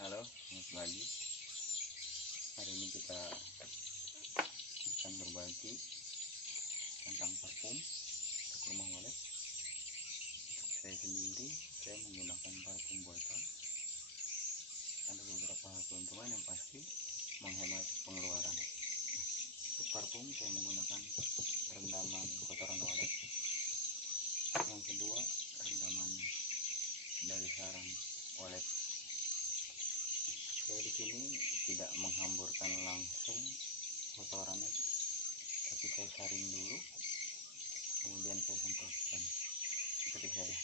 Halo, selamat pagi. Hari ini kita akan berbagi tentang parfum untuk rumah walet. Untuk saya sendiri, saya menggunakan parfum buatan. Ada beberapa keuntungan, yang pasti menghemat pengeluaran. Untuk parfum saya menggunakan rendaman kotoran walet. Yang kedua, rendaman dari sarang walet. Saya di sini tidak menghamburkan langsung kotorannya, tapi saya saring dulu, kemudian saya semprotkan. Seperti saya.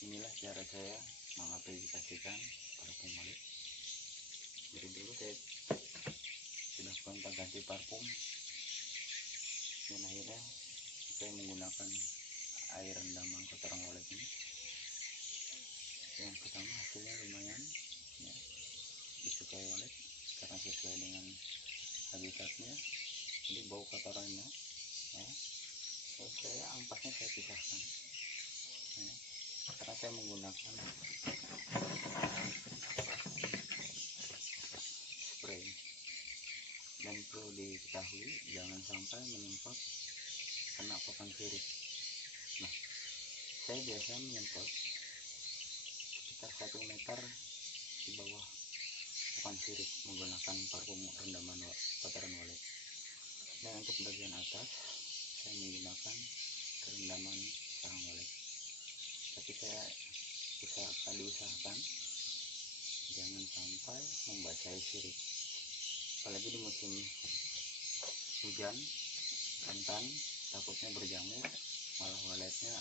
Inilah cara saya mengaplikasikan parfum walet. Dari dulu saya sudah gonta-ganti parfum, dan akhirnya saya menggunakan air rendaman kotoran walet ini. Yang pertama, hasilnya lumayan ya, disukai walet karena sesuai dengan habitatnya. Jadi bau kotorannya ya, terus saya ampasnya saya pisahkan ya, karena saya menggunakan spray. Dan perlu diketahui, jangan sampai menyemprot kena papan sirip. Nah, saya biasa menyemprot sekitar 1 meter di bawah papan sirip menggunakan parfum rendaman kotoran walet. Dan untuk bagian atas saya menggunakan rendaman sarang walet. Tapi saya diusahakan jangan sampai membasahi sirip, apalagi di musim hujan rentan takutnya berjamur, malah waletnya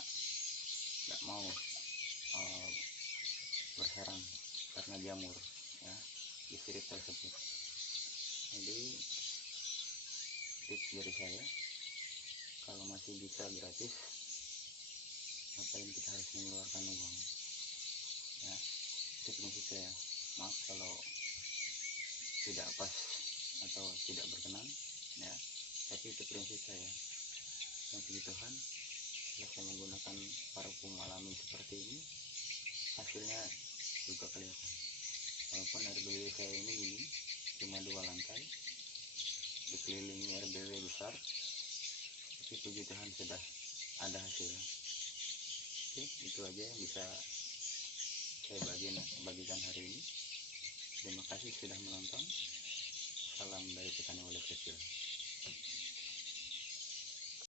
nggak mau bersarang karena jamur ya di sirip tersebut. Jadi tips dari saya, kalau masih bisa gratis, ngapain kita harus mengeluarkan uang ya. Itu prinsip saya. Maaf kalau tidak pas atau tidak berkenan ya, tapi itu prinsip saya. Dan puji Tuhan, setelah saya menggunakan parfum alami seperti ini, hasilnya juga kelihatan. Walaupun RBW saya ini gini, cuma 2 lantai, dikelilingi RBW besar, tapi puji Tuhan sudah ada hasil. Oke, itu aja yang bisa saya bagikan hari ini. Terima kasih sudah menonton. Salam dari petani walet kecil.